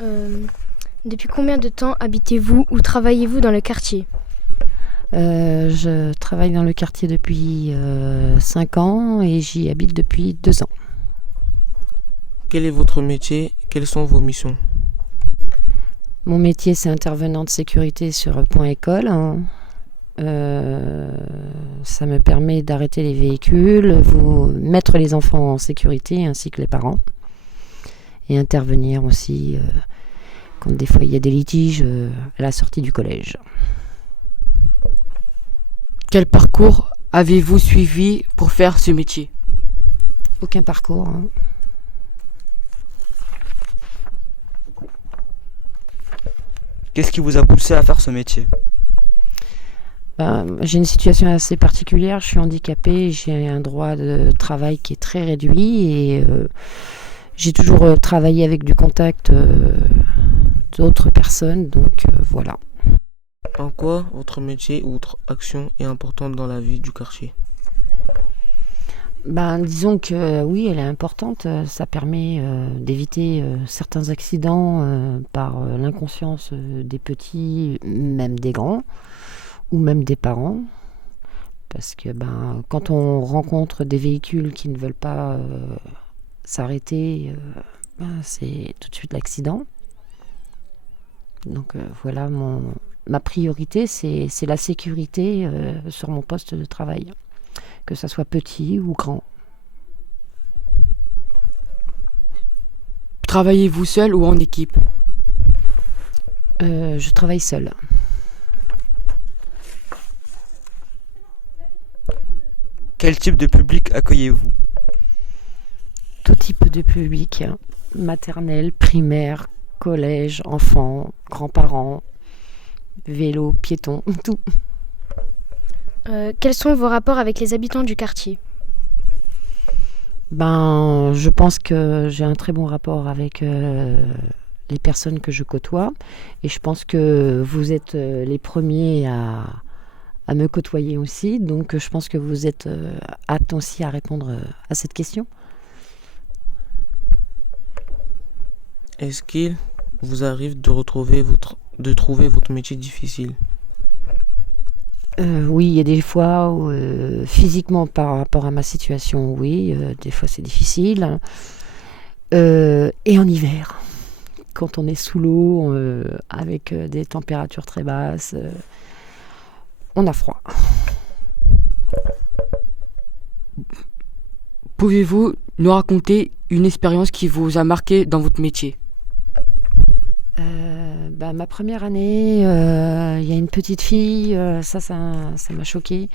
Euh, Depuis combien de temps habitez-vous ou travaillez-vous dans le quartier? Je travaille dans le quartier depuis 5 ans et j'y habite depuis 2 ans. Quel est votre métier? Quelles sont vos missions? Mon métier, c'est intervenant de sécurité sur Point École, hein. Ça me permet d'arrêter les véhicules, mettre les enfants en sécurité ainsi que les parents et intervenir aussi quand des fois il y a des litiges à la sortie du collège. Quel parcours avez-vous suivi pour faire ce métier? Aucun parcours, hein. Qu'est-ce qui vous a poussé à faire ce métier? J'ai une situation assez particulière, je suis handicapée, j'ai un droit de travail qui est très réduit et j'ai toujours travaillé avec du contact d'autres personnes, donc voilà. En quoi votre métier ou votre action est importante dans la vie du quartier? Disons que oui, elle est importante, ça permet d'éviter certains accidents par l'inconscience des petits, même des grands, ou même des parents. Parce que quand on rencontre des véhicules qui ne veulent pas s'arrêter, c'est tout de suite l'accident. Donc voilà, ma priorité, c'est la sécurité sur mon poste de travail, que ça soit petit ou grand. Travaillez-vous seul ou en équipe? Je travaille seule. Quel type de public accueillez-vous? Tout type de public, maternelle, primaire, collège, enfants, grands-parents, vélo, piétons, tout. Quels sont vos rapports avec les habitants du quartier? Je pense que j'ai un très bon rapport avec les personnes que je côtoie et je pense que vous êtes les premiers à me côtoyer aussi, donc je pense que vous êtes aptes aussi à répondre à cette question. Est-ce qu'il vous arrive de trouver votre métier difficile? Oui, il y a des fois où physiquement par rapport à ma situation, oui, des fois c'est difficile. Et en hiver, quand on est sous l'eau, avec des températures très basses, on a froid. Pouvez-vous nous raconter une expérience qui vous a marqué dans votre métier? Ma première année, il y a une petite fille, ça m'a choquée,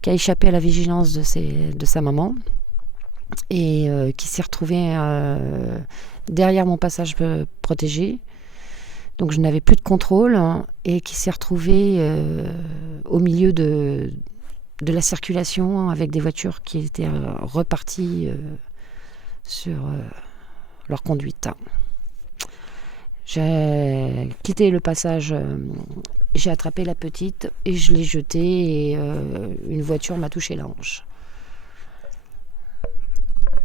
qui a échappé à la vigilance de sa maman et qui s'est retrouvée derrière mon passage protégé. Donc je n'avais plus de contrôle, hein, et qui s'est retrouvée au milieu de la circulation avec des voitures qui étaient reparties sur leur conduite. J'ai quitté le passage, j'ai attrapé la petite et je l'ai jetée et une voiture m'a touché la hanche.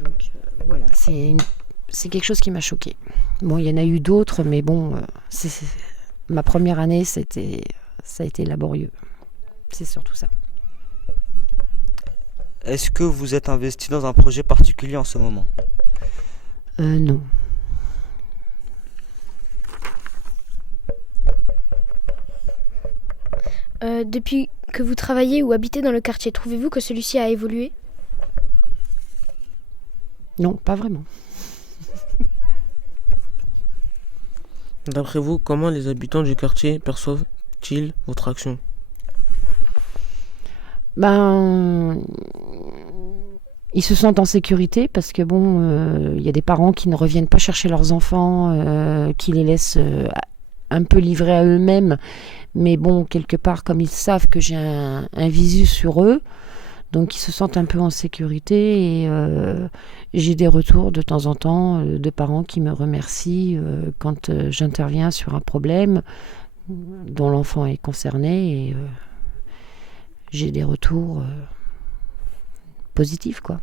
Donc voilà, c'est quelque chose qui m'a choquée. Bon, il y en a eu d'autres, mais bon, ma première année, ça a été laborieux. C'est surtout ça. Est-ce que vous êtes investi dans un projet particulier en ce moment? Non. Depuis que vous travaillez ou habitez dans le quartier, trouvez-vous que celui-ci a évolué? Non, pas vraiment. D'après vous, comment les habitants du quartier perçoivent-ils votre action? Ils se sentent en sécurité parce que il y a des parents qui ne reviennent pas chercher leurs enfants, qui les laissent un peu livrés à eux-mêmes. Mais bon, quelque part, comme ils savent que j'ai un visu sur eux, donc ils se sentent un peu en sécurité et j'ai des retours de temps en temps de parents qui me remercient quand j'interviens sur un problème dont l'enfant est concerné et j'ai des retours positifs, quoi.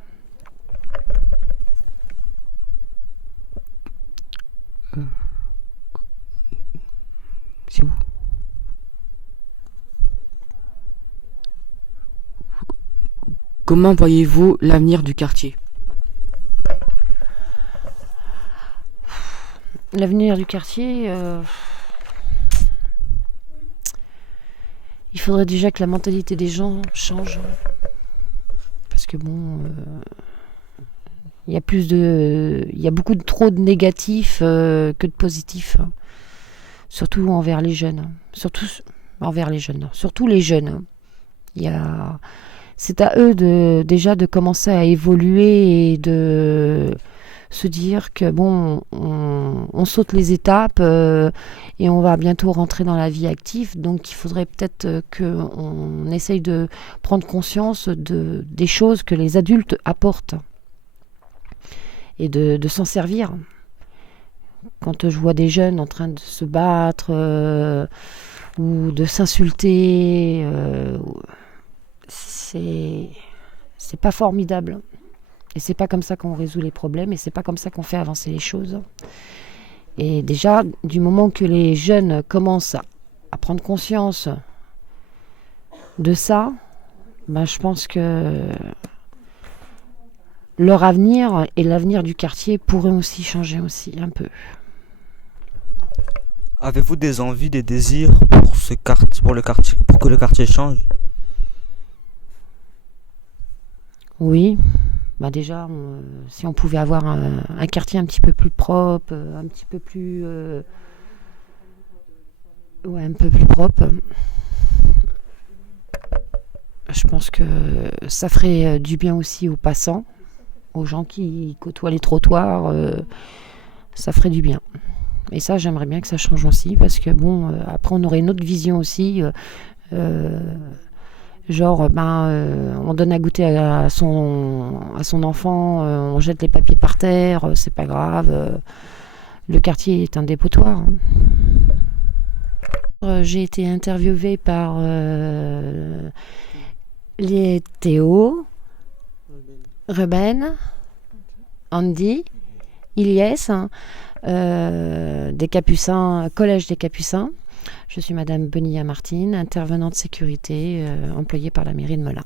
C'est où? Comment voyez-vous l'avenir du quartier? L'avenir du quartier, il faudrait déjà que la mentalité des gens change. Parce que bon, il y a beaucoup trop de négatifs que de positifs. Surtout envers les jeunes. Surtout les jeunes. C'est à eux déjà de commencer à évoluer et de se dire que bon, on saute les étapes et on va bientôt rentrer dans la vie active. Donc il faudrait peut-être qu'on essaye de prendre conscience des choses que les adultes apportent et de s'en servir. Quand je vois des jeunes en train de se battre ou de s'insulter, c'est pas formidable. Et c'est pas comme ça qu'on résout les problèmes et c'est pas comme ça qu'on fait avancer les choses. Et déjà, du moment que les jeunes commencent à prendre conscience de ça, ben, je pense que leur avenir et l'avenir du quartier pourraient aussi changer aussi un peu. Avez-vous des envies, des désirs pour le quartier, pour que le quartier change? Oui, bah déjà, si on pouvait avoir un quartier un petit peu plus propre, un petit peu plus, un peu plus propre, je pense que ça ferait du bien aussi aux passants, aux gens qui côtoient les trottoirs, ça ferait du bien. Et ça, j'aimerais bien que ça change aussi, parce que bon, après on aurait une autre vision aussi. Genre, on donne à goûter à son enfant, on jette les papiers par terre, c'est pas grave. Le quartier est un dépotoir. J'ai été interviewée par les Théo, Ruben, Andy, Ilyes, des Capucins, Collège des Capucins. Je suis Madame Benilla Martine, intervenante sécurité employée par la mairie de Melun.